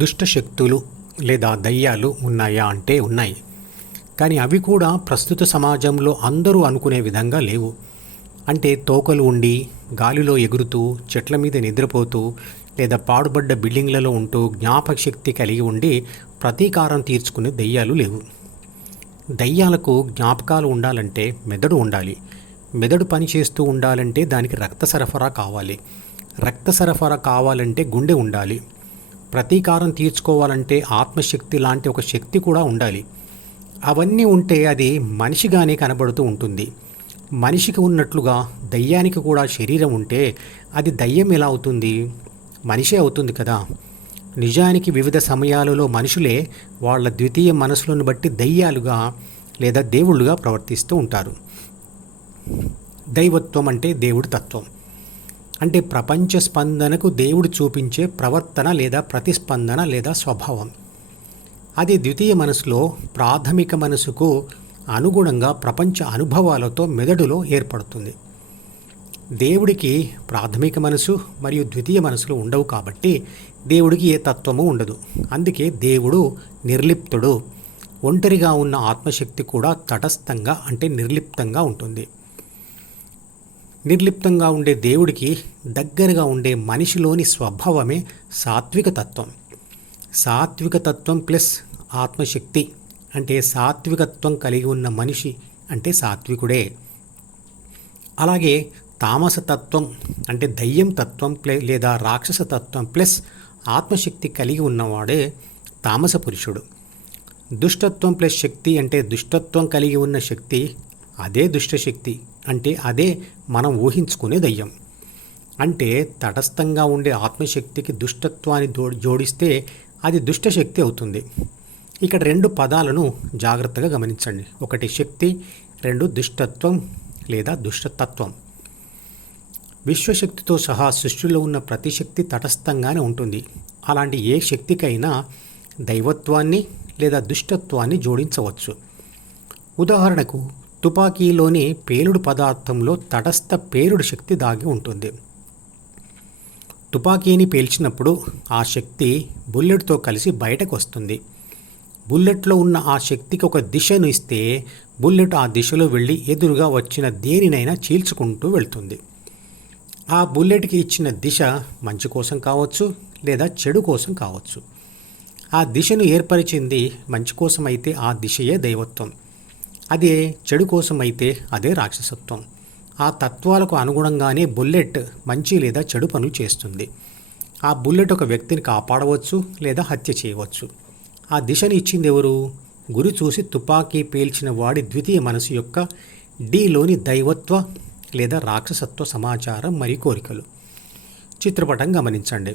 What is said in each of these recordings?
దుష్ట శక్తులు లేదా దయ్యాలు ఉన్నాయా అంటే ఉన్నాయి. కానీ అవి కూడా ప్రస్తుత సమాజంలో అందరూ అనుకునే విధంగా లేవు. అంటే తోకలు ఉండి గాలిలో ఎగురుతూ చెట్ల మీద నిద్రపోతూ లేదా పాడుబడ్డ బిల్డింగ్లలో ఉంటూ జ్ఞాపక శక్తి కలిగి ఉండి ప్రతీకారం తీర్చుకునే దయ్యాలు లేవు. దయ్యాలకు జ్ఞాపకాలు ఉండాలంటే మెదడు ఉండాలి. మెదడు పనిచేస్తూ ఉండాలంటే దానికి రక్త సరఫరా కావాలి. రక్త సరఫరా కావాలంటే గుండె ఉండాలి. ప్రతీకారం తీర్చుకోవాలంటే ఆత్మశక్తి లాంటి ఒక శక్తి కూడా ఉండాలి. అవన్నీ ఉంటే అది మనిషిగానే కనబడుతూ ఉంటుంది. మనిషికి ఉన్నట్లుగా దయ్యానికి కూడా శరీరం ఉంటే అది దయ్యం ఎలా అవుతుంది? మనిషే అవుతుంది కదా. నిజానికి వివిధ సమయాలలో మనుషులే వాళ్ళ ద్వితీయ మనసులను బట్టి దయ్యాలుగా లేదా దేవుళ్ళుగా ప్రవర్తిస్తూ ఉంటారు. దైవత్వం అంటే దేవుడి తత్వం. అంటే ప్రపంచ స్పందనకు దేవుడు చూపించే ప్రవర్తన లేదా ప్రతిస్పందన లేదా స్వభావం. అది ద్వితీయ మనసులో ప్రాథమిక మనసుకు అనుగుణంగా ప్రపంచ అనుభవాలతో మెదడులో ఏర్పడుతుంది. దేవుడికి ప్రాథమిక మనసు మరియు ద్వితీయ మనసులు ఉండవు కాబట్టి దేవుడికి ఏ తత్వము ఉండదు. అందుకే దేవుడు నిర్లిప్తుడు. ఒంటరిగా ఉన్న ఆత్మశక్తి కూడా తటస్థంగా అంటే నిర్లిప్తంగా ఉంటుంది. నిర్లిప్తంగా ఉండే దేవుడికి దగ్గరగా ఉండే మనిషిలోని స్వభావమే సాత్విక తత్వం. సాత్విక తత్వం ప్లస్ ఆత్మశక్తి అంటే సాత్వికత్వం కలిగి ఉన్న మనిషి అంటే సాత్వికుడే. అలాగే తామస తత్వం అంటే దయ్యం తత్వం లేదా రాక్షస తత్వం ప్లస్ ఆత్మశక్తి కలిగి ఉన్నవాడే తామస పురుషుడు. దుష్టత్వం ప్లస్ శక్తి అంటే దుష్టత్వం కలిగి ఉన్న శక్తి అదే దుష్టశక్తి అంటే అదే మనం ఊహించుకునే దయ్యం. అంటే తటస్థంగా ఉండే ఆత్మశక్తికి దుష్టత్వాన్ని జోడిస్తే అది దుష్టశక్తి అవుతుంది. ఇక్కడ రెండు పదాలను జాగ్రత్తగా గమనించండి. ఒకటి శక్తి, రెండు దుష్టత్వం లేదా దుష్టతత్వం. విశ్వశక్తితో సహా సృష్టిలో ఉన్న ప్రతి శక్తి తటస్థంగానే ఉంటుంది. అలాంటి ఏ శక్తికైనా దైవత్వాన్ని లేదా దుష్టత్వాన్ని జోడించవచ్చు. ఉదాహరణకు తుపాకీలోని పేలుడు పదార్థంలో తటస్థ పేలుడు శక్తి దాగి ఉంటుంది. తుపాకీని పేల్చినప్పుడు ఆ శక్తి బుల్లెట్తో కలిసి బయటకు వస్తుంది. బుల్లెట్లో ఉన్న ఆ శక్తికి ఒక దిశను ఇస్తే బుల్లెట్ ఆ దిశలో వెళ్ళి ఎదురుగా వచ్చిన దేనినైనా చీల్చుకుంటూ వెళ్తుంది. ఆ బుల్లెట్కి ఇచ్చిన దిశ మంచి కోసం కావచ్చు లేదా చెడు కోసం కావచ్చు. ఆ దిశను ఏర్పరిచింది మంచి కోసం అయితే ఆ దిశయే దైవత్వం. అదే చెడు కోసం అయితే అదే రాక్షసత్వం. ఆ తత్వాలకు అనుగుణంగానే బుల్లెట్ మంచి లేదా చెడు పనులు చేస్తుంది. ఆ బుల్లెట్ ఒక వ్యక్తిని కాపాడవచ్చు లేదా హత్య చేయవచ్చు. ఆ దిశను ఇచ్చింది ఎవరు? గురి చూసి తుపాకీ పేల్చిన వాడి ద్వితీయ మనసు యొక్క డీలోని దైవత్వ లేదా రాక్షసత్వ సమాచారం మరియు కోరికలు. చిత్రపటం గమనించండి.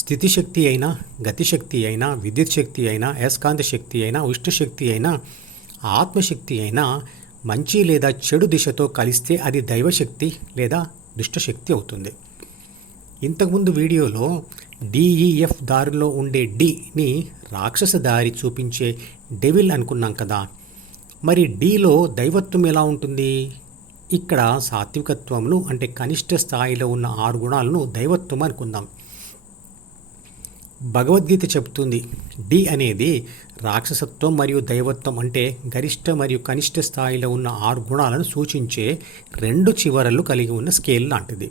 స్థితిశక్తి అయినా, గతిశక్తి అయినా, విద్యుత్ శక్తి అయినా, అయస్కాంత శక్తి అయినా, ఉష్ణశక్తి అయినా, ఆత్మశక్తి అయినా మంచి లేదా చెడు దిశతో కలిస్తే అది దైవశక్తి లేదా దుష్టశక్తి అవుతుంది. ఇంతకుముందు వీడియోలో డిఈఎఫ్ దారిలో ఉండే డిని రాక్షస దారి చూపించే డెవిల్ అనుకున్నాం కదా. మరి డిలో దైవత్వం ఎలా ఉంటుంది? ఇక్కడ సాత్వికత్వమును అంటే కనిష్ట స్థాయిలో ఉన్న 6 గుణాలను దైవత్వం అనుకుందాం. భగవద్గీత చెబుతుంది డి అనేది రాక్షసత్వం మరియు దైవత్వం అంటే గరిష్ట మరియు కనిష్ట స్థాయిలో ఉన్న 6 గుణాలను సూచించే 2 చివరలు కలిగి ఉన్న స్కేల్ లాంటిది.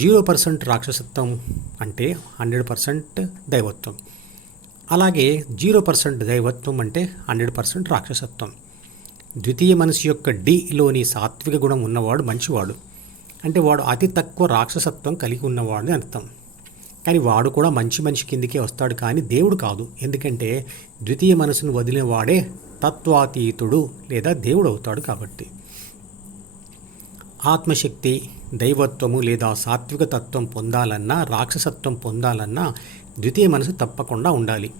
0% రాక్షసత్వం అంటే 100% దైవత్వం. అలాగే 0% దైవత్వం అంటే 100% రాక్షసత్వం. ద్వితీయ మనసు యొక్క డిలోని సాత్విక గుణం ఉన్నవాడు మంచివాడు. అంటే వాడు అతి తక్కువ రాక్షసత్వం కలిగి ఉన్నవాడని అర్థం. కానీ వాడు కూడా మంచి మనిషి కిందికే వస్తాడు, కానీ దేవుడు కాదు. ఎందుకంటే ద్వితీయ మనసును వదిలిన వాడే తత్వాతీతుడు లేదా దేవుడు అవుతాడు కాబట్టి. ఆత్మశక్తి, దైవత్వము లేదా సాత్విక తత్వం పొందాలన్నా, రాక్షసత్వం పొందాలన్నా ద్వితీయ మనసు తప్పకుండా ఉండాలి.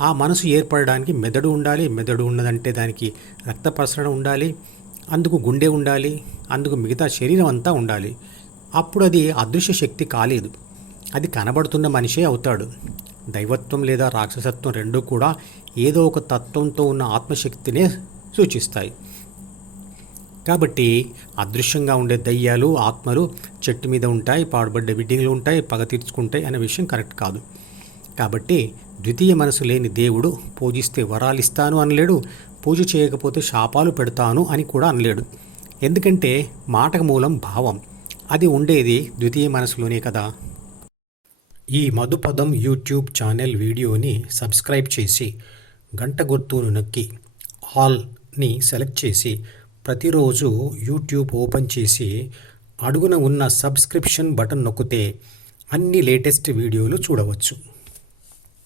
ఆ మనసు ఏర్పడడానికి మెదడు ఉండాలి. మెదడు ఉన్నదంటే దానికి రక్త ప్రసరణ ఉండాలి, అందుకు గుండె ఉండాలి, అందుకు మిగతా శరీరం అంతా ఉండాలి. అప్పుడు అది అదృశ్య శక్తి కాలేదు, అది కనబడుతున్న మనిషే అవుతాడు. దైవత్వం లేదా రాక్షసత్వం రెండూ కూడా ఏదో ఒక తత్వంతో ఉన్న ఆత్మశక్తినే సూచిస్తాయి. కాబట్టి అదృశ్యంగా ఉండే దయ్యాలు, ఆత్మలు చెట్టు మీద ఉంటాయి, పాడుబడ్డ బిల్డింగ్లు ఉంటాయి, పగ తీర్చుకుంటాయి అనే విషయం కరెక్ట్ కాదు. కాబట్టి ద్వితీయ మనసు లేని దేవుడు పూజిస్తే వరాలిస్తాను అనలేడు, పూజ చేయకపోతే శాపాలు పెడతాను అని కూడా అనలేడు. ఎందుకంటే మాటకు మూలం భావం, అది ఉండేది ద్వితీయ మనసులోనే కదా. ఈ మధుపదం యూట్యూబ్ ఛానల్ వీడియోని సబ్స్క్రైబ్ చేసి గంట గుర్తును నొక్కి ఆల్ని సెలెక్ట్ చేసి ప్రతిరోజు యూట్యూబ్ ఓపెన్ చేసి అడుగున ఉన్న సబ్స్క్రిప్షన్ బటన్ నొక్కితే అన్ని లేటెస్ట్ వీడియోలు చూడవచ్చు.